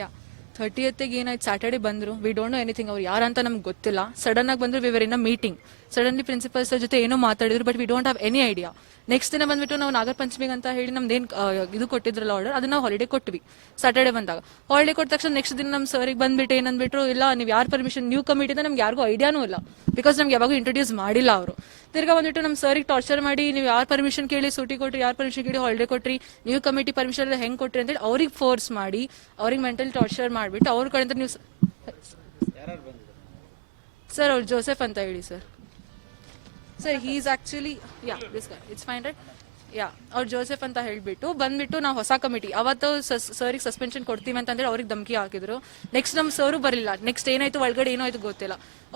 ಯಾ thirty ಎತ್ತಿಗೆ ಏನಾಯ್ತು? Saturday ಬಂದ್ರು. We don't know anything ಅವ್ರು ಯಾರಂತ ನಮ್ಗೆ ಗೊತ್ತಿಲ್ಲ. ಸಡನ್ ಆಗಿ ಬಂದ್ರು we were in meeting suddenly principal sir ಜೊತೆ ಏನೋ ಮಾತಾಡಿದ್ರು but we don't have any idea next ದಿನ ಬಂದ್ಬಿಟ್ಟು ನಾವು ನಾಗರ ಪಂಚಮಿಗೆ ಅಂತ ಹೇಳಿ ನಮ್ದು ಏನು ಇದು ಕೊಟ್ಟಿದ್ರಲ್ಲ ಆರ್ಡರ್ ಅದನ್ನ ನಾವು ಹಾಲಿಡೇ ಕೊಟ್ವಿ. ಸ್ಯಾಟರ್ಡೆ ಬಂದಾಗ. ಹಾಲಿಡೇ ಕೊಟ್ಟ ತಕ್ಷಣ ನೆಕ್ಸ್ಟ್ ದಿನ ನಮ್ಮ ಸರ್ಗೆ ಬಂದ್ಬಿಟ್ಟು ಏನಂದ್ಬಿಟ್ರು, ಇಲ್ಲ, ನೀವು ಯಾರು ಪರ್ಮಿಷನ್ ನ್ಯೂ ಕಮಿಟಿದ ನಮ್ಗೆ ಯಾರಿಗೂ ಐಡಿಯಾನೂ ಇಲ್ಲ. ಬಿಕಾಸ್ ನಮ್ಗೆ ಯಾವಾಗೂ ಇಂಟ್ರೊಡ್ಯೂಸ್ ಮಾಡಿಲ್ಲ ಅವರು. ತಿರ್ಗಾ ಬಂದ್ಬಿಟ್ಟು ನಮ್ಮ ಸರ್ಗೆ ಟಾರ್ಚರ್ ಮಾಡಿ, ನೀವು ಯಾರು ಪರ್ಮಿಷನ್ ಕೇಳಿ ಸೂಟಿ ಕೊಟ್ರಿ, ಯಾರು ಪರ್ಮಿಷನ್ ಕೇಳಿ ಹಾಲಿಡೇ ಕೊಟ್ರಿ, ನೀವು ಕಮಿಟಿ ಪರ್ಮಿಷನ್ ಎಲ್ಲ ಹೆಂಗೆ ಕೊಟ್ರಿ ಅಂತೇಳಿ ಅವ್ರಿಗೆ ಫೋರ್ಸ್ ಮಾಡಿ, ಅವ್ರಿಗೆ ಮೆಂಟಲ್ ಟಾರ್ಚರ್ ಮಾಡಿಬಿಟ್ಟು ಅವ್ರ ಕಡೆಯಿಂದ ನೀವು ಸರ್ ಅವ್ರು ಜೋಸೆಫ್ ಅಂತ ಹೇಳಿ sir sir he is actually yeah this it's fine right yeah, ಅವ್ರು ಜೋಸೆಫ್ ಅಂತ ಹೇಳ್ಬಿಟ್ಟು ಬಂದ್ಬಿಟ್ಟು ನಾವು ಹೊಸ ಕಮಿಟಿ ಅವತ್ತು ಸರ್ಗೆ ಸಸ್ಪೆನ್ಷನ್ ಕೊಡ್ತೀವಿ ಅಂತಂದ್ರೆ ಅವ್ರಿಗೆ ಧಮಕಿ ಹಾಕಿದ್ರು. ನೆಕ್ಸ್ಟ್ ನಮ್ಮ ಸರು ಬರಲಿಲ್ಲ ನೆಕ್ಸ್ಟ್ ಏನಾಯ್ತು ಒಳಗಡೆ, ಏನಾಯ್ತು ಗೊತ್ತಿಲ್ಲ.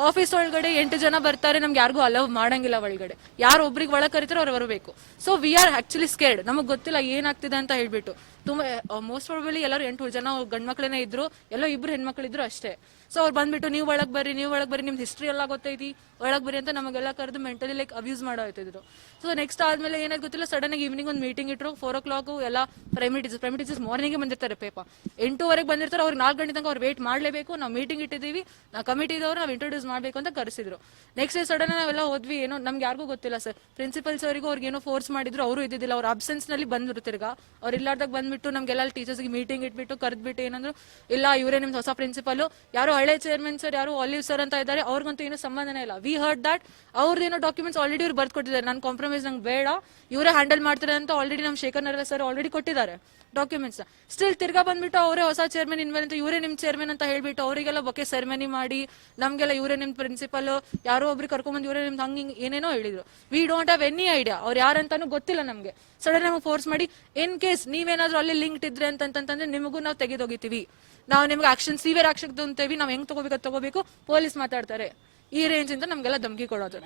ಆಫೀಸ್ ಒಳಗಡೆ ಎಂಟು ಜನ ಬರ್ತಾರೆ, ನಮ್ಗೆ ಯಾರಿಗೂ ಅಲವ್ ಮಾಡಂಗಿಲ್ಲ ಒಳಗಡೆ. ಯಾರು ಒಬ್ರಿಗೆ ಒಳಗೆ ಕರಿತಾರೋ ಅವ್ರು ಬರಬೇಕು. So we are actually scared ನಮಗೆ ಗೊತ್ತಿಲ್ಲ ಏನಾಗ್ತಿದೆ ಅಂತ ಹೇಳ್ಬಿಟ್ಟು. ತುಂಬಾ ಮೋಸ್ಟ್ ಪ್ರಾಬಲಿ ಎಲ್ಲರೂ ಎಂಟು ಜನ ಗಂಡ್ ಮಕ್ಳೇನೆ ಇದ್ರು. ಎಲ್ಲೋ ಇಬ್ರು ಹೆಣ್ಮಕ್ಳು ಇದ್ರು ಅಷ್ಟೇ. ಸೊ ಅವ್ರು ಬಂದ್ಬಿಟ್ಟು, ನೀವು ಒಳಗೆ ಬರ್ರಿ, ನೀವು ಒಳಗೆ ಬರ್ರಿ, ನಿಮ್ದು ಹಿಸ್ಟ್ರಿ ಎಲ್ಲ ಗೊತ್ತೈತಿ, ಒಳಗೆ ಬರ್ರಿ ಅಂತ ನಮಗೆಲ್ಲ ಕರೆದು ಮೆಂಟಲಿ ಲೈಕ್ ಅಬ್ಯೂಸ್ ಮಾಡೋ ಆಯ್ತಿದ್ರು. ಸೊ ನೆಕ್ಸ್ಟ್ ಆದ್ಮೇಲೆ ಏನಾದ್ರು ಗೊತ್ತಿಲ್ಲ ಸಡನ್ ಆಗಿ ಈವ್ನಿಂಗ್ ಒಂದು ಮೀಟಿಂಗ್ ಇಟ್ಟರು ಫೋರ್ ಓ ಕ್ಲಾಕು ಎಲ್ಲ primary teachers primary teachers morning ಬಂದಿರ್ತಾರೆ ಪೇಪ ಎಂಟೂವರೆಗೆ ಬಂದಿರ್ತಾರೆ ಅವ್ರಿಗೆ ನಾಲ್ಕು ಗಂಟೆ ತನಕ ಅವ್ರು ವೇಟ್ ಮಾಡಲೇಬೇಕು, ನಾವು ಮೀಟಿಂಗ್ ಇಟ್ಟಿದ್ದೀವಿ, ನಾವು ಕಮಿಟಿದವ್ರು ನಾವು ಇಂಟ್ರೊಡ್ಯೂಸ್ ಮಾಡಬೇಕು ಅಂತ ಕರೆಸಿದ್ರು. ನೆಕ್ಸ್ಟ್ ಡೇ ಸಡನ್ ನಾವೆಲ್ಲ ಹೋದ್ವಿ, ಏನೋ, ನಮ್ಗೆ ಯಾರಿಗೂ ಗೊತ್ತಿಲ್ಲ ಸರ್ ಪ್ರಿನ್ಸಿಪಲ್ಸ್ ಅವರಿಗೂ ಅವ್ರಿಗೆ ಏನೋ ಫೋರ್ಸ್ ಮಾಡಿದ್ರು, ಅವರು ಇದ್ದಿದ್ದಿಲ್ಲ, ಅವ್ರ ಅಬ್ಸೆನ್ಸ್ನಲ್ಲಿ ಬಂದ್ರು ತಿರ್ಗಾ. ಅವ್ರು ಇಲ್ಲಾರ್ದಾಗ ಬಂದ್ಬಿಟ್ಟು, ನಮ್ಗೆಲ್ಲ ಟೀಚರ್ಸ್ಗೆ ಮೀಟಿಂಗ್ ಇಟ್ಬಿಟ್ಟು, ಕರೆದ್ಬಿಟ್ಟು ಏನಂದ್ರು, ಇಲ್ಲ, ಇವರೇ ನಿಮ್ದು ಹೊಸ ಪ್ರಿನ್ಸಿಪಲ್ ಯಾರೋ ಹಳೆ ಚೇರ್ಮನ್ ಸರ್ ಯಾರು ಆಲಿವ್ ಸರ್ ಅಂತ ಇದ್ದಾರೆ, ಅವ್ರಿಗಂತೂ ಏನೂ ಸಂಬಂಧನೇ ಇಲ್ಲ. ವಿ ಹರ್ಡ್ ದಟ್ ಅವ್ರದ್ದೇನೋ ಡಾಕ್ಯುಮೆಂಟ್ಸ್ ಆಲ್ರೆಡಿ ಇವ್ರು ಬರ್ದು ಕೊಟ್ಟಿದ್ದಾರೆ. ನಾನು ಕಾಂಪ್ರಮೈಸ್ ನಂಗೆ ಬೇಡ. ಇವರೇ ಹ್ಯಾಂಡಲ್ ಮಾಡ್ತಾರೆ ಅಂತ ಆಲ್ರೆಡಿ ನಮ್ಮ ಶೇಖರ್ ನರ ಸರ್ ಆಲ್ರೆಡಿ ಕೊಟ್ಟಿದ್ದಾರೆ ಡಾಕ್ಯುಮೆಂಟ್ಸ್ ಸ್ಟಿಲ್ ತಿರ್ಗಾ ಬಂದ್ಬಿಟ್ಟು ಅವರೇ ಹೊಸ ಚೇರ್ಮನ್ ಇನ್ಮೇಲೆ ಅಂತ, ಇವರೇ ನಿಮ್ ಚೇರ್ಮನ್ ಅಂತ ಹೇಳ್ಬಿಟ್ಟು ಅವರಿಗೆಲ್ಲ ಬೊಕೆ ಸೆರೆಮನಿ ಮಾಡಿ, ನಮ್ಗೆಲ್ಲ ಇವರೇ ನಿಮ್ ಪ್ರಿನ್ಸಿಪಲ್ ಯಾರೋ ಒಬ್ರಿಗೆ ಕರ್ಕೊಂಡ್ಬಂದು ಇವರೇ ನಿಮ್ದು ಹಂಗೆ ಹಿಂಗೆ ಏನೇನೋ ಹೇಳಿದ್ರು. We don't have any idea ಅವ್ರು ಯಾರಂತಾನು ಗೊತ್ತಿಲ್ಲ ನಮಗೆ. ಸಡನ್ ನಮಗೆ ಫೋರ್ಸ್ ಮಾಡಿ ಇನ್ ಕೇಸ್ ನೀವೇನಾದ್ರೂ ಅಲ್ಲಿ ಲಿಂಕ್ ಇದ್ರೆ ಅಂತಂತಂದ್ರೆ ನಿಮಗೂ ನಾವು ತೆಗೆದೋಗಿತೀವಿ ನಾವು ನಿಮ್ಗೆ ಆಕ್ಷನ್ ಸಿವಿಯರ್ ಆಕ್ಷನ್ ತಗೊಂತೇವಿ ನಾವು ಹೆಂಗ್ ತಗೋಬೇಕು ತಗೋಬೇಕು? ಪೊಲೀಸ್ ಮಾತಾಡ್ತಾರೆ. ಈ ರೇಂಜ್ ಇಂದ ನಮ್ಗೆಲ್ಲ ಧಮಕಿ ಕೊಡೋದು.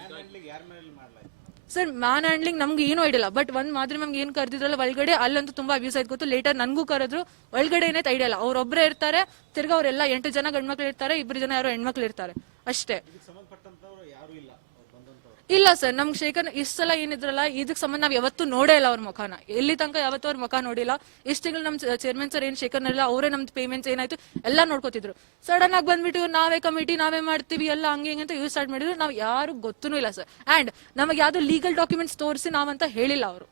ಸರ್ ಮ್ಯಾನ್ ಹ್ಯಾಂಡ್ಲಿಂಗ್ ನಮ್ಗೆ ಏನೂ ಐಡಿಯಲ್ಲ ಬಟ್ ಒಂದ್ ಮಾತ್ರ ನಮ್ಗೆ ಏನ್ ಕರೆದಿದ್ರಲ್ಲ, ಒಳಗಡೆ ಅಲ್ಲಂತೂ ತುಂಬಾ ಅಬ್ಯೂಸ್ ಆಯ್ತು ಗೊತ್ತು. ಲೇಟರ್ ನನ್ಗೂ ಕರೆದ್ರು. ಒಳಗಡೆ ಏನೇ ಐಡಿಯಲ್ಲ ಅವ್ರೊಬ್ರೇ ಇರ್ತಾರೆ. ತಿರ್ಗ ಅವರೆಲ್ಲ ಎಂಟು ಜನ ಗಂಡ್ಮಕ್ಳು ಇರ್ತಾರೆ. ಇಬ್ರು ಜನ ಯಾರು ಹೆಣ್ಮಕ್ಳು ಇರ್ತಾರೆ. ಅಷ್ಟೇ. ಇಲ್ಲ ಸರ್ ನಮ್ ಶೇಖರ್ ಇಷ್ಟ ಸಲ ಏನಿದ್ರಲ್ಲ ಇದಕ್ಕೆ ಸಂಬಂಧ ನಾವ್ ಯಾವತ್ತೂ ನೋಡೇ ಇಲ್ಲ ಅವ್ರ ಮುಖನ. ಎಲ್ಲಿ ತನಕ ಯಾವತ್ತೂ ಅವ್ರ ಮುಖ ನೋಡಿಲ್ಲ. ಇಷ್ಟ ತಿಂಗಳು ನಮ್ ಚೇರ್ಮನ್ ಸರ್ ಏನ್ ಶೇಖರ್ ಇಲ್ಲ ಅವರೇ ನಮ್ದು ಪೇಮೆಂಟ್ಸ್ ಏನಾಯ್ತು ಎಲ್ಲ ನೋಡ್ಕೋತಿದ್ರು. ಸಡನ್ ಆಗಿ ಬಂದ್ಬಿಟ್ಟು ನಾವೇ ಕಮಿಟಿ ನಾವೇ ಮಾಡ್ತೀವಿ ಎಲ್ಲ ಹಂಗೆ ಹಿಂಗೆ ಅಂತ ಯೂಸ್ ಸ್ಟಾರ್ಟ್ ಮಾಡಿದ್ರು. ನಾವ್ ಯಾರು ಗೊತ್ತೂ ಇಲ್ಲ ಸರ್. ಅಂಡ್ ನಮಗೆ ಯಾವ್ದು ಲೀಗಲ್ ಡಾಕ್ಯುಮೆಂಟ್ಸ್ ತೋರಿಸಿ ನಾವಂತ ಹೇಳಿಲ್ಲ ಅವರು.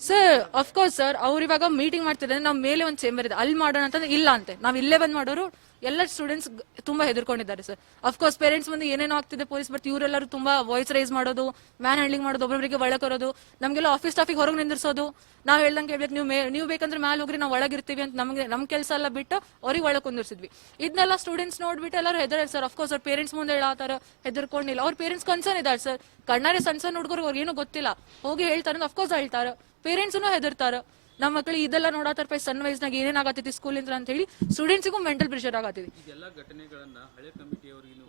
ಸರ್ ಅಫ್ಕೋರ್ಸ್ ಸರ್ ಅವ್ರು ಇವಾಗ ಮೀಟಿಂಗ್ ಮಾಡ್ತಿದ್ದಾರೆ. ನಾವು ಮೇಲೆ ಒಂದು ಚೇಂಬರ್ ಇದೆ. ಅಲ್ಲಿ ಮಾಡೋಣ ಅಂತಂದ್ರೆ ಇಲ್ಲ ಅಂತೆ. ನಾವು ಇಲ್ಲೇ ಬಂದ್ ಮಾಡೋರು ಎಲ್ಲ ಸ್ಟೂಡೆಂಟ್ಸ್ ತುಂಬಾ ಹೆದರ್ಕೊಂಡಿದ್ದಾರೆ ಸರ್ ಅಫ್ಕೋರ್ಸ್ ಪೇರೆಂಟ್ಸ್ ಮುಂದೆ ಏನೇನೋ ಆಗ್ತಿದೆ ಪೊಲೀಸ್ ಬಟ್ ಇವರೆಲ್ಲರೂ ತುಂಬಾ ವಾಯ್ಸ್ ರೈಸ್ ಮಾಡೋದು ಮ್ಯಾನ್ ಹ್ಯಾಂಡ್ಲಿಂಗ್ ಮಾಡೋದು ಒಬ್ಬೊಬ್ಬರಿಗೆ ಒಳಕರೋದು ನಮಗೆಲ್ಲ ಆಫೀಸ್ ಸ್ಟಾಫಿಗೆ ಹೊರಗೆ ನಿಂದಿರಿಸೋದು. ನಾವು ಹೇಳ್ದಂಗೆ ಹೇಳ್ಬೇಕು, ನೀವು ನೀವು ಬೇಕಂದ್ರೆ ಮ್ಯಾಲೆ ಹೋಗ್ರಿ, ನಾವು ಒಳಗಿರ್ತೀವಿ ಅಂತ ನಮಗೆ ನಮ್ಮ ಕೆಲಸ ಎಲ್ಲ ಬಿಟ್ಟು ಅವ್ರಿಗೆ ಒಳಗೆ ಕುಂದಿರ್ಸಿದ್ವಿ. ಇದನ್ನೆಲ್ಲ ಸ್ಟೂಡೆಂಟ್ಸ್ ನೋಡ್ಬಿಟ್ಟು ಎಲ್ಲರೂ ಹೆದರ ಸರ್ ಅಫ್ಕೋರ್ಸ್ ಅವ್ರ ಪೇರೆಂಟ್ಸ್ ಮುಂದೆ ಹೇಳತ್ತಾರ ಹೆದರ್ಕೊಂಡಿಲ್ಲ. ಅವ್ರ ಪೇರೆಂಟ್ಸ್ ಕನ್ಸರ್ನ್ ಇದ್ದಾರೆ ಸರ್ ಕಣ್ಣಾರೆ ಸಣ್ಣ ಸಣ್ಣ ಹುಡುಗರು ಅವ್ರಿಗೆ ಏನೂ ಗೊತ್ತಿಲ್ಲ. ಹೋಗಿ ಹೇಳ್ತಾರೆ ಅಫ್ಕೋರ್ಸ್ ಹೇಳ್ತಾರೆ. ಪೇರೆಂಟ್ಸ್ನು ಹೆದರ್ತಾರ. ನಮ್ಮ ಮಕ್ಕಳಿಗೆ ಇದೆಲ್ಲ ನೋಡತ್ತಾರ ಪೈ ಸಣ್ಣ ವಯಸ್ಸಿನಾಗ ಏನೇನ್ ಆಗತ್ತೈತಿ ಸ್ಕೂಲಿಂದ ಅಂತ ಹೇಳಿ ಸ್ಟೂಡೆಂಟ್ಸಿಗೂ ಮೆಂಟಲ್ ಪ್ರೆಷರ್ ಆಗತ್ತೈತಿ ಇದೆಲ್ಲ ಘಟನೆಗಳನ್ನ ಹಳೆ ಕಮಿಟಿಯವರಿಗೆ ನೀವು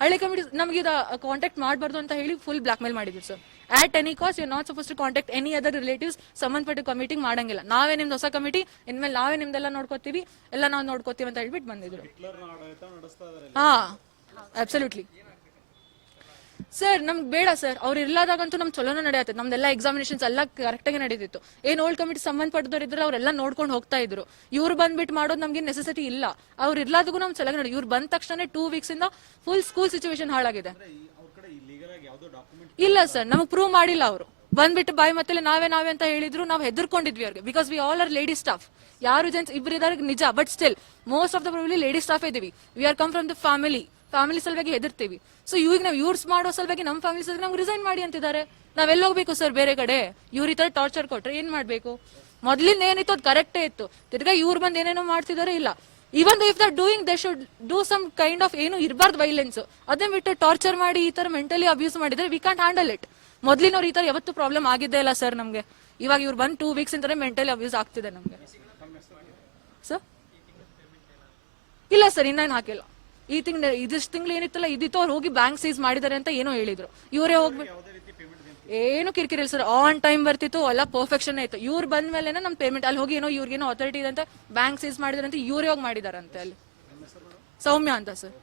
ಹಳೆ ಕಮಿಟಿ ನಮಗೆ ಇದು ಕಾಂಟ್ಯಾಕ್ಟ್ ಮಾಡಬಾರ್ದು ಅಂತ ಹೇಳಿ ಫುಲ್ ಬ್ಲಾಕ್ ಮೇಲ್ ಮಾಡಿದ್ರು sir at any cost you not suppose to contact any other relatives ಸಂಬಂಧಪಟ್ಟ ಕಮಿಟಿಗೆ ಮಾಡಂಗಿಲ್ಲ. ನಾವೇ ನಿಮ್ದು ಹೊಸ ಕಮಿಟಿ ಇನ್ಮೇಲೆ ನಾವೇ ನಿಮ್ದೆಲ್ಲ ನೋಡ್ಕೋತೀವಿ ಎಲ್ಲ ನಾವು ನೋಡ್ಕೋತೀವಿ ಅಂತ ಹೇಳ್ಬಿಟ್ಟು ಬಂದಿದ್ರು. ಹಾ ಅಬ್ಸಲ್ಯೂಟ್ಲಿ ಸರ್ ನಮ್ಗೆ ಬೇಡ ಸರ್ ಅವ್ರು ಇರ್ಲಾದಾಗಂತೂ ನಮ್ ಚಲೋನ ನಡೆಯತ್ತೆ. ನಮ್ದೆಲ್ಲ ಎಕ್ಸಾಮಿನೇಷನ್ಸ್ ಎಲ್ಲ ಕರೆಕ್ಟಾಗಿ ನಡೀತಿತ್ತು. ಏನ್ ಓಲ್ಡ್ ಕಮಿಟಿ ಸಂಬಂಧಪಟ್ಟದವ್ರು ಇದ್ರೆ ಅವರೆಲ್ಲ ನೋಡ್ಕೊಂಡು ಹೋಗ್ತಾ ಇದ್ರು. ಇವ್ರು ಬಂದ್ಬಿಟ್ಟು ಮಾಡೋದು ನಮ್ಗೆ ನೆಸೆಸಿಟಿ ಇಲ್ಲ. ಅವ್ರು ಇರ್ಲಾದಗೂ ನಮ್ ಚೆನ್ನಾಗಿ ನಡೆ ಇವ್ರು ಬಂದ ತಕ್ಷಣ ಟೂ ವೀಕ್ಸ್ ಇಂದ ಫುಲ್ ಸ್ಕೂಲ್ ಸಿಚುವೇಶನ್ ಹಾಳಾಗಿದೆ. ಇಲ್ಲ ಸರ್ ನಮಗ್ ಪ್ರೂವ್ ಮಾಡಿಲ್ಲ ಅವರು. ಬಂದ್ಬಿಟ್ಟು ಬಾಯಿ ಮತ್ತೆ ನಾವೇ ನಾವೇ ಅಂತ ಹೇಳಿದ್ರು ನಾವು ಹೆದರ್ಕೊಂಡಿದ್ವಿ ಅವ್ರಿಗೆ. Because we all are lady staff ಯಾರು ಜೆಂಟ್ಸ್ ಇಬ್ಬರಿದ್ದಾರೆ ನಿಜ. But still most of the probably lady staff ಇದ್ದೀವಿ we are come from the family family ಸಲುವಾಗಿ ಹೆದರ್ತೀವಿ. ಸೊ ಇವಾಗ ನಾವು ಯೂಸ್ ಮಾಡೋ ಸಲುವಾಗಿ ನಮ್ಮ ಫ್ಯಾಮಿಲಿ ಸಲುವಾಗಿ ನಮ್ಗೆ ರಿಸೈನ್ ಮಾಡಿ ಅಂತಿದ್ದಾರೆ. ನಾವೆಲ್ಲ ಹೋಗ್ಬೇಕು ಸರ್ ಬೇರೆ ಕಡೆ? ಇವ್ರ ಈ ತರ ಟಾರ್ಚರ್ ಕೊಟ್ರೆ ಏನ್ ಮಾಡ್ಬೇಕು? ಮೊದ್ಲಿಂದ ಏನಿತ್ತು ಅದು ಕರೆಕ್ಟೇ ಇತ್ತು. ತಿರ್ಗಾ ಇವ್ರು ಬಂದು ಏನೇನೋ ಮಾಡ್ತಿದ್ದಾರೆ ಇಲ್ಲ. Even if that doing they should do some kind of ಏನು ಇರಬಾರ್ದು ವೈಲೆನ್ಸ್ ಅದನ್ನ ಬಿಟ್ಟು ಟಾರ್ಚರ್ ಮಾಡಿ ಈ ತರ ಮೆಂಟಲಿ ಅಬ್ಯೂಸ್ ಮಾಡಿದ್ರೆ ವಿ ಕ್ಯಾಂಟ್ ಹ್ಯಾಂಡಲ್ ಇಟ್ ಮೊದ್ಲಿನವ್ರು ಈ ತರ ಯಾವತ್ತೂ ಪ್ರಾಬ್ಲಮ್ ಆಗಿದ್ದೇ ಇಲ್ಲ ಸರ್ ನಮ್ಗೆ. ಇವಾಗ ಇವ್ರು ಬಂದು ಟೂ ವೀಕ್ಸ್ ಇಂದ ಮೆಂಟಲಿ ಅಬ್ಯೂಸ್ ಆಗ್ತಿದೆ ನಮ್ಗೆ. ಸರ್ ಇಲ್ಲ ಸರ್ ಇನ್ನೇನು ಹಾಕಿಲ್ಲ. ಈ ತಿಂಗ್ ಇದಿಷ್ಟು ತಿಂಗಳು ಏನಿತ್ತಲ್ಲ, ಇದಿತ್ತು ಅವ್ರು ಹೋಗಿ ಬ್ಯಾಂಕ್ ಸೀಸ್ ಮಾಡಿದ್ದಾರೆ ಅಂತ ಏನೋ ಹೇಳಿದ್ರು. ಇವರೇ ಹೋಗ್ಬಿಟ್ಟು ಏನು ಕಿರಿಕಿರಿ ಸರ್. ಆನ್ ಟೈಮ್ ಬರ್ತಿತ್ತು ಎಲ್ಲ ಪರ್ಫೆಕ್ಷನ್ ಆಯ್ತು ಇವ್ರು ಬಂದ ಮೇಲೆ ನಮ್ಮ ಪೇಮೆಂಟ್ ಅಲ್ಲಿ ಹೋಗಿ ಏನೋ ಇವ್ರಿಗೇನೋ ಅಥಾರಿಟಿ ಇದೆ ಅಂತ ಬ್ಯಾಂಕ್ ಸೀಸ್ ಅಂತ ಇವರೇ ಹೋಗಿ ಮಾಡಿದಾರಂತೆ ಅಲ್ಲಿ. ಸೌಮ್ಯ ಅಂತ ಸರ್.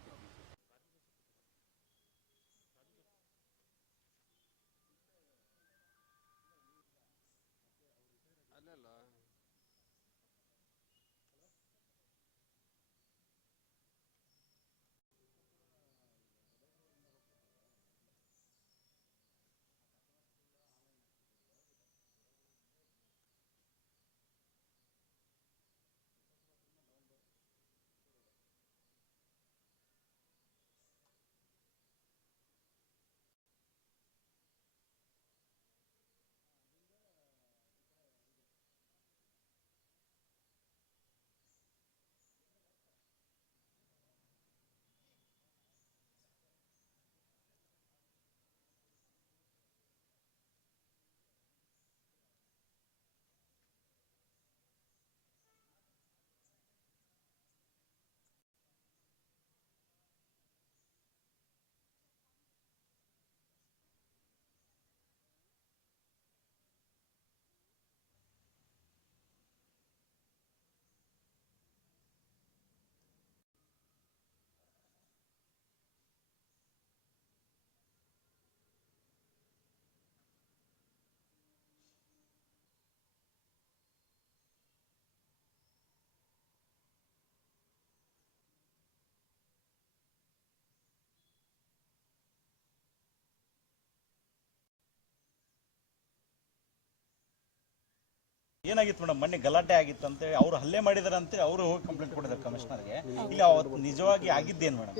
ಏನಾಗಿತ್ತು ಮೇಡಮ್? ಮೊನ್ನೆ ಗಲಾಟೆ ಆಗಿತ್ತು ಅಂತೇಳಿ ಅವ್ರು ಹಲ್ಲೆ ಮಾಡಿದಾರೆ ಅಂತೇಳಿ ಅವರು ಹೋಗಿ ಕಂಪ್ಲೇಂಟ್ ಕೊಟ್ಟಿದ್ದಾರೆ ಕಮಿಷನರ್ಗೆ ಇಲ್ಲಿ ಅವತ್ತು ನಿಜವಾಗಿ ಆಗಿದ್ದೇನು ಮೇಡಮ್?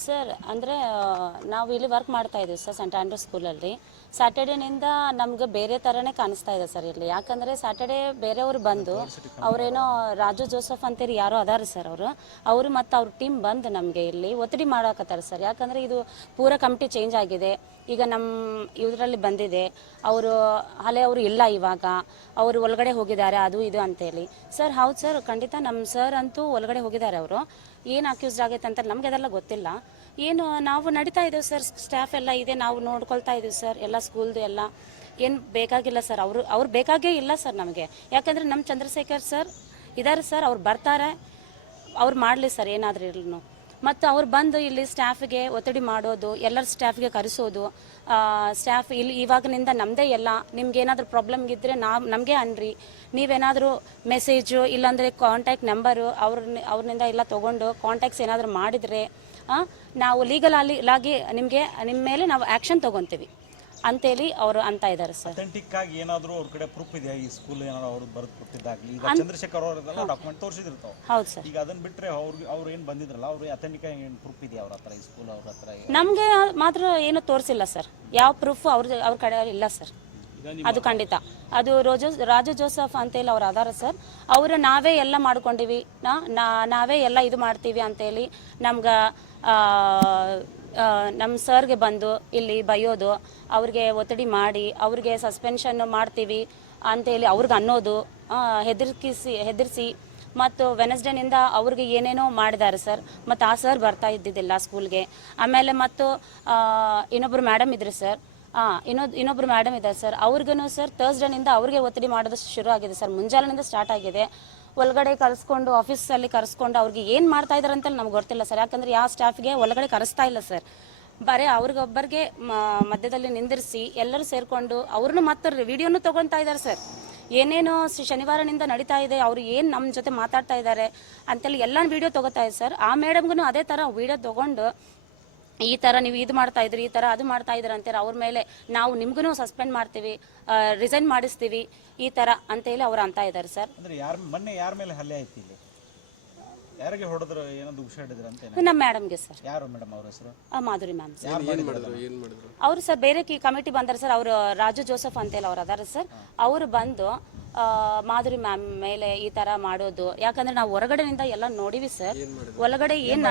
ಸರ್, ಅಂದರೆ ನಾವು ಇಲ್ಲಿ ವರ್ಕ್ ಮಾಡ್ತಾ ಇದ್ದೀವಿ ಸರ್ ಸೆಂಟ್ ಆಂಡ್ರೂ ಸ್ಕೂಲಲ್ಲಿ ಸ್ಯಾಟರ್ಡೇನಿಂದ ನಮ್ಗೆ ಬೇರೆ ಥರನೇ ಕಾಣಿಸ್ತಾ ಇದೆ ಸರ್ ಇಲ್ಲಿ. ಯಾಕಂದರೆ ಸ್ಯಾಟರ್ಡೇ ಬೇರೆಯವರು ಬಂದು, ಅವರೇನೋ ರಾಜು ಜೋಸಫ್ ಅಂತೇಳಿ ಯಾರೋ ಅದಾರ ಸರ್ ಅವರು. ಅವರು ಮತ್ತು ಅವ್ರ ಟೀಮ್ ಬಂದು ನಮಗೆ ಇಲ್ಲಿ ಒತ್ತಡಿ ಮಾಡಕತ್ತಾರೆ ಸರ್. ಯಾಕಂದರೆ ಇದು ಪೂರ ಕಮಿಟಿ ಚೇಂಜ್ ಆಗಿದೆ. ಈಗ ನಮ್ಮ ಇದರಲ್ಲಿ ಬಂದಿದೆ. ಅವರು, ಹಲೆ ಅವರು ಇಲ್ಲ ಇವಾಗ. ಅವರು ಒಳಗಡೆ ಹೋಗಿದ್ದಾರೆ, ಅದು ಇದು ಅಂತೇಳಿ. ಸರ್, ಹೌದು ಸರ್, ಖಂಡಿತ ನಮ್ಮ ಸರ್ ಅಂತೂ ಒಳಗಡೆ ಹೋಗಿದ್ದಾರೆ ಅವರು. ಏನು ಅಕ್ಯೂಸ್ಡ್ ಆಗೈತೆ ಅಂತ ನಮಗೆ ಅದೆಲ್ಲ ಗೊತ್ತಿಲ್ಲ. ಏನು ನಾವು ನಡೀತಾ ಇದ್ದೇವೆ ಸರ್ ಸ್ಟಾಫ್ ಎಲ್ಲ ಇದೆ, ನಾವು ನೋಡ್ಕೊಳ್ತಾ ಇದ್ದೀವಿ ಸರ್ ಎಲ್ಲ ಸ್ಕೂಲ್ದು ಎಲ್ಲ. ಏನು ಬೇಕಾಗಿಲ್ಲ ಸರ್ ಅವರು, ಅವ್ರು ಬೇಕಾಗೇ ಇಲ್ಲ ಸರ್ ನಮಗೆ. ಯಾಕಂದರೆ ನಮ್ಮ ಚಂದ್ರಶೇಖರ್ ಸರ್ ಇದ್ದಾರೆ ಸರ್ ಅವ್ರು ಬರ್ತಾರೆ. ಅವ್ರು ಮಾಡಲಿ ಸರ್ ಏನಾದರೂ ಇರ್ಲು. ಮತ್ತು ಅವ್ರು ಬಂದು ಇಲ್ಲಿ ಸ್ಟಾಫ್ಗೆ ಒತ್ತಡಿ ಮಾಡೋದು, ಎಲ್ಲರ ಸ್ಟಾಫ್ಗೆ ಕರೆಸೋದು ಸ್ಟಾಫ್ ಇಲ್ಲಿ ಇವಾಗಿನಿಂದ ನಮ್ಮದೇ ಎಲ್ಲ, ನಿಮ್ಗೆ ಏನಾದರೂ ಪ್ರಾಬ್ಲಮ್ ಇದ್ದರೆ ನಾವು, ನಮಗೆ ಅನ್ರಿ. ನೀವೇನಾದರೂ ಮೆಸೇಜು ಇಲ್ಲಾಂದರೆ ಕಾಂಟ್ಯಾಕ್ಟ್ ನಂಬರು ಅವ್ರ ಅವ್ರನಿಂದ ಎಲ್ಲ ತೊಗೊಂಡು ಕಾಂಟ್ಯಾಕ್ಟ್ಸ್ ಏನಾದರೂ ಮಾಡಿದರೆ ನಾವು ಲೀಗಲ್ ಆಗಿ ನಿಮಗೆ ನಿಮ್ಮ ಮೇಲೆ ನಾವು ಆ್ಯಕ್ಷನ್ ತೊಗೊತೀವಿ. ಅಂತೇಳಿ ಅವರು ಅಂತ ಇದ್ದಾರೆ ಸರ್. ಅಥೆಂಟಿಕ್ ಆಗಿ ಏನಾದರೂ ಅವ್ರ ಕಡೆ ಪ್ರೂಫ್ ಇದೆಯಾ? ಈ ಸ್ಕೂಲ್ ಏನಾದರೂ ಅವರು ಬರೆದು ಕೊಟ್ಟಿದ್ದಾಗಲಿ? ಈಗ ಚಂದ್ರಶೇಖರ್ ಅವರೆಲ್ಲ ಡಾಕ್ಯುಮೆಂಟ್ ತೋರಿಸಿದಿರ್ತಾವೆ. ಹೌದು ಸರ್. ಈಗ ಅದನ್ನ ಬಿಟ್ರೆ ಅವ್ರಿಗೆ ಅವ್ರು ಏನು ಬಂದಿದ್ರಲ್ಲ ಅವ್ರು ಅಥೆಂಟಿಕ್ ಆಗಿ ಏನು ಪ್ರೂಫ್ ಇದೆಯಾ ಅವ್ರ ಹತ್ರ ಈ ಸ್ಕೂಲ್ ಅವ್ರ ಹತ್ರ? ನಮಗೆ ಮಾತ್ರ ಏನು ತೋರಿಸಿಲ್ಲ ಸರ್. ಯಾವ ಪ್ರೂಫ್ ಅವ್ರ ಅವ್ರ ಕಡೆ ಇಲ್ಲ ಸರ್. ಅದು ಖಂಡಿತ. ಅದು ರೋಜೋ ರಾಜು ಜೋಸಫ್ ಅಂತೇಳಿ ಅವ್ರು ಅದಾರ ಸರ್. ಅವರು ನಾವೇ ಎಲ್ಲ ಮಾಡ್ಕೊಂಡಿವಿ. ನಾ- ನಾ- ನಾವೇ ಎಲ್ಲ ಇದು ಮಾಡ್ತೀವಿ ಅಂತೇಳಿ ನಮ್ಗೆ ನಮ್ಮ ಸರ್ಗೆ ಬಂದು ಇಲ್ಲಿ ಬೈಯೋದು, ಅವ್ರಿಗೆ ಒತ್ತಡಿ ಮಾಡಿ, ಅವ್ರಿಗೆ ಸಸ್ಪೆನ್ಷನ್ ಮಾಡ್ತೀವಿ ಅಂತೇಳಿ ಅವ್ರಿಗೆ ಅನ್ನೋದು ಹೆದರ್ಕಿಸಿ, ಹೆದರಿಸಿ ಮತ್ತು ವೆನಸ್ಡೇನಿಂದ ಅವ್ರಿಗೆ ಏನೇನೋ ಮಾಡಿದ್ದಾರೆ ಸರ್ ಮತ್ತು ಆ ಸರ್ ಬರ್ತಾ ಇದ್ದಿದ್ದಿಲ್ಲ ಸ್ಕೂಲ್ಗೆ ಆಮೇಲೆ ಮತ್ತು ಇನ್ನೊಬ್ಬರು ಮೇಡಮ್ ಇದ್ರು ಸರ್ ಹಾಂ ಇನ್ನೊಂದು ಇನ್ನೊಬ್ರು ಮೇಡಮ್ ಇದ್ದಾರೆ ಸರ್ ಅವ್ರಿಗೂ ಸರ್ ತರ್ಸ್ಡೇನಿಂದ ಅವ್ರಿಗೆ ಒತ್ತಡಿ ಮಾಡೋದು ಶುರು ಆಗಿದೆ ಸರ್ ಮುಂಜಾನೆಯಿಂದ ಸ್ಟಾರ್ಟ್ ಆಗಿದೆ. ಒಳಗಡೆ ಕರೆಸ್ಕೊಂಡು ಆಫೀಸಲ್ಲಿ ಕರೆಸ್ಕೊಂಡು ಅವ್ರಿಗೆ ಏನು ಮಾಡ್ತಾ ಇದ್ದಾರೆ ಅಂತ ನಮ್ಗೆ ಗೊತ್ತಿಲ್ಲ ಸರ್. ಯಾಕಂದ್ರೆ ಯಾವ ಸ್ಟಾಫ್ಗೆ ಒಳಗಡೆ ಕರೆಸ್ತಾ ಇಲ್ಲ ಸರ್. ಬರೇ ಅವ್ರಿಗೊಬ್ಬರಿಗೆ ಮಧ್ಯದಲ್ಲಿ ನಿಂದಿರಿಸಿ ಎಲ್ಲರೂ ಸೇರಿಕೊಂಡು ಅವ್ರನ್ನೂ ಮತ್ತೆ ವಿಡಿಯೋನು ತೊಗೊತಾ ಇದ್ದಾರೆ ಸರ್. ಏನೇನೋ ಶನಿವಾರನಿಂದ ನಡೀತಾ ಇದೆ, ಅವರು ಏನು ನಮ್ಮ ಜೊತೆ ಮಾತಾಡ್ತಾ ಇದ್ದಾರೆ ಅಂತೇಳಿ ಎಲ್ಲ ವಿಡಿಯೋ ತೊಗೋತಾ ಇದೆ ಸರ್. ಆ ಮೇಡಮ್ಗೂ ಅದೇ ಥರ ವಿಡಿಯೋ ತೊಗೊಂಡು ಈ ಥರ ನೀವು ಇದು ಮಾಡ್ತಾ ಇದ್ರಿ ಈ ಥರ ಅದು ಮಾಡ್ತಾ ಇದ್ರಿ ಅಂತೇಳಿ ಅವ್ರ ಮೇಲೆ ನಾವು ನಿಮ್ಗೂ ಸಸ್ಪೆಂಡ್ ಮಾಡ್ತೀವಿ ರಿಸೈನ್ ಮಾಡಿಸ್ತೀವಿ ಈ ಥರ ಅಂತೇಳಿ ಅವ್ರು ಅಂತ ಇದ್ದಾರೆ ಸರ್. ಅಂದ್ರೆ ಯಾರ ಮೊನ್ನೆ ಯಾರ ಮೇಲೆ ಹಲ್ಲೆ ಆಯ್ತು ಇಲ್ಲಿ? ಯಾರಿಗೆ ಹೊಡೆದ್ರು ಏನೋ ದುಗ್ಸ ಹಿಡಿದ್ರು ಅಂತ ಏನೋ? ನಮ್ಮ ಮೇಡಮ್ಗೆ ಸರ್. ಯಾರು ಮೇಡಮ್ ಅವ್ರ ಹೆಸರು? ಆ, ಮಾಧುರಿ ಮ್ಯಾಮ್ ಸರ್. ಅವರು ಸರ್ ಬೇರೆ ಕಿ ಕಮಿಟಿ ಬಂದಾರೆ ಸರ್ ಅವರು ರಾಜು ಜೋಸಫ್ ಅಂತೇಳಿ ಅವ್ರು ಅದಾರ ಸರ್. ಅವರು ಬಂದು ಮಾಧುರಿ ಮ್ಯಾಮ್ ಮೇಲೆ ಈ ತರ ಮಾಡೋದು. ಯಾಕಂದ್ರೆ ನಾವು ಹೊರಗಡೆನಿಂದ ಎಲ್ಲ ನೋಡಿವಿ ಸರ್. ಒಳಗಡೆ ಏನ್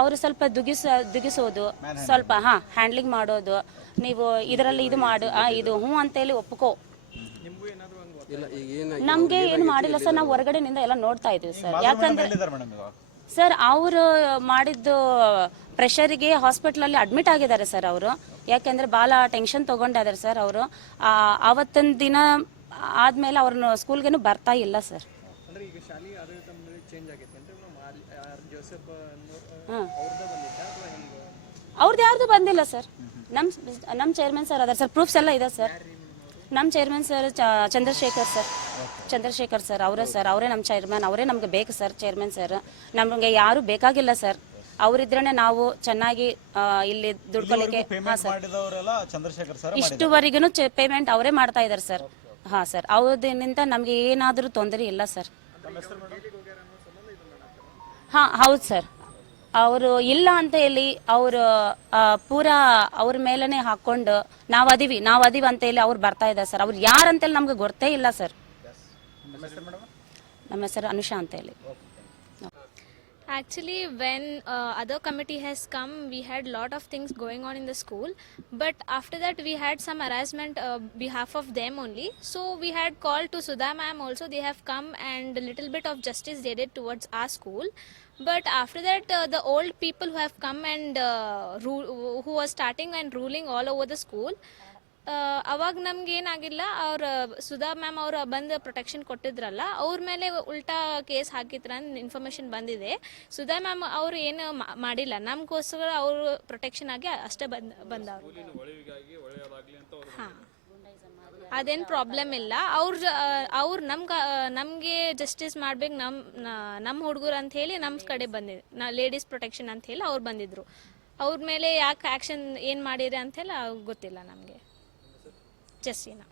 ಅವರು ಸ್ವಲ್ಪ ದುಗಿಸ ದುಗಿಸೋದು. ಸ್ವಲ್ಪ ಹಾ ಹ್ಯಾಂಡ್ಲಿಂಗ್ ಮಾಡೋದು. ನೀವು ಇದರಲ್ಲಿ ಇದು ಮಾಡು ಆ, ಇದು ಹ್ಞೂ ಅಂತೇಳಿ ಒಪ್ಕೋ. ಇಲ್ಲ ಈಗ ಏನು ನಮ್ಗೆ ಏನು ಮಾಡಿಲ್ಲ ಸರ್ ನಾವು ಹೊರಗಡೆನಿಂದ ಎಲ್ಲ ನೋಡ್ತಾ ಇದೀವಿ ಸರ್. ಯಾಕಂದ್ರೆ ಸರ್ ಅವರು ಮಾಡಿದ್ದು ಪ್ರೆಷರಿಗೆ ಹಾಸ್ಪಿಟ್ಲಲ್ಲಿ ಅಡ್ಮಿಟ್ ಆಗಿದ್ದಾರೆ ಸರ್ ಅವರು. ಯಾಕೆಂದ್ರೆ ಭಾಳ ಟೆನ್ಷನ್ ತೊಗೊಂಡಿದ್ದಾರೆ ಸರ್ ಅವರು. ಆವತ್ತಿನ ದಿನ ಆದಮೇಲೆ ಅವ್ರನ್ನ ಸ್ಕೂಲ್ಗೇನು ಬರ್ತಾ ಇಲ್ಲ ಸರ್. ಅಂದ್ರೆ ಈಗ ಶಾಲೆ ಆಡಳಿತ ಮಂಡಳಿ ಚೇಂಜ್ ಆಗೈತೆ ಅಂದ್ರೆ ಆರ್ ಜೋಸೆಫ್ ಹಾಂ. ಅವ್ರದ ಬಂದಿದ್ದ ಅಥವಾ ಹೆಂಗ? ಅವ್ರದ್ದು ಯಾರ್ದು ಬಂದಿಲ್ಲ ಸರ್. ನಮ್ಮ ನಮ್ಮ ಚೇರ್ಮನ್ ಸರ್ ಅದಾರ ಸರ್. ಪ್ರೂಫ್ಸ್ ಎಲ್ಲ ಇದೆ ಸರ್. ನಮ್ಮ chairman sir Chandrashekhar sir. Chandrashekhar sir ಅವರೇ ಸರ್. ಅವರೇ ನಮ್ಮ ಚೇರ್ಮನ್ ಅವರೇ ನಮ್ಗೆ ಬೇಕು ಸರ್ ಚೇರ್ಮನ್ ಸರ್ ನಮಗೆ ಯಾರು ಬೇಕಾಗಿಲ್ಲ ಸರ್. ಅವರಿದ್ರೇ ನಾವು ಚೆನ್ನಾಗಿ ಆ, ಇಲ್ಲಿ ದುಡ್ಕೊಳ್ಳಿಕ್ಕೆ ಮಾಡಿದವರೆಲ್ಲ ಚಂದ್ರಶೇಖರ್ ಸರ್ ಇಷ್ಟುವರೆಗೂ ಪೇಮೆಂಟ್ ಅವರೇ ಮಾಡ್ತಾ ಇದ್ದಾರೆ ಸರ್. ಹಾಂ ಸರ್ ಅವ್ರದಿಂದ ನಮಗೆ ಏನಾದರೂ ತೊಂದರೆ ಇಲ್ಲ ಸರ್. ಹಾಂ ಹೌದು ಸರ್. ಅವರು ಇಲ್ಲ ಅಂತ ಹೇಳಿ ಅವರು ಪೂರಾ ಅವ್ರ ಮೇಲೇ ಹಾಕೊಂಡು ನಾವು ಅದೀವಿ ನಾವು ಅದೀವಿ ಅಂತ ಹೇಳಿ ಅವ್ರು ಬರ್ತಾ ಇದ್ದಾರೆ ಸರ್. ಅವ್ರು ಯಾರಂತೇಳಿ ನಮ್ಗೆ ಗೊತ್ತೇ ಇಲ್ಲ ಸರ್. ನಮ್ಮ ಹೆಸರು ಅನುಷಾ ಅಂತ ಹೇಳಿ. Actually, when uh, other committee has come, we had lot of things going on in the school. But after that, we had some harassment uh, behalf of them only. So we had called to Sudha ma'am also. They have come and a little bit of justice they did towards our school. But after that, uh, the old people who have come and uh, who was starting and ruling all over the school. ಅವಾಗ ನಮ್ಗೆ ಏನಾಗಿಲ್ಲ, ಅವ್ರ Sudha ma'am ಅವ್ರ ಬಂದು protection ಕೊಟ್ಟಿದ್ರಲ್ಲ, ಅವ್ರ ಮೇಲೆ ಉಲ್ಟಾ case ಹಾಕಿದ್ರ ಇನ್ಫಾರ್ಮೇಶನ್ ಬಂದಿದೆ. ಸುಧಾ ಮ್ಯಾಮ್ ಅವ್ರು ಏನು ಮಾಡಿಲ್ಲ. ನಮ್ಗೋಸ್ಕರ ಅವರು ಪ್ರೊಟೆಕ್ಷನ್ ಆಗಿ ಅಷ್ಟೇ ಬಂದ್, ಬಂದವ್ರು. ಹಾಂ. ಅದೇನು ಪ್ರಾಬ್ಲಮ್ ಇಲ್ಲ. ಅವ್ರ ಅವ್ರು ನಮ್ಗೆ ನಮಗೆ ಜಸ್ಟಿಸ್ ಮಾಡ್ಬೇಕು ನಮ್ಮ ನಮ್ಮ ಹುಡುಗರು ಅಂತ ಹೇಳಿ ನಮ್ಮ ಕಡೆ ಬಂದಿದೆ ನಾ ಲೇಡೀಸ್ ಪ್ರೊಟೆಕ್ಷನ್ ಅಂತ ಹೇಳಿ ಅವ್ರು ಬಂದಿದ್ರು. ಅವ್ರ ಮೇಲೆ ಯಾಕೆ ಆ್ಯಕ್ಷನ್ ಏನು ಮಾಡಿರಿ ಅಂತ ಹೇಳಿ ಗೊತ್ತಿಲ್ಲ ನಮಗೆ. just you know.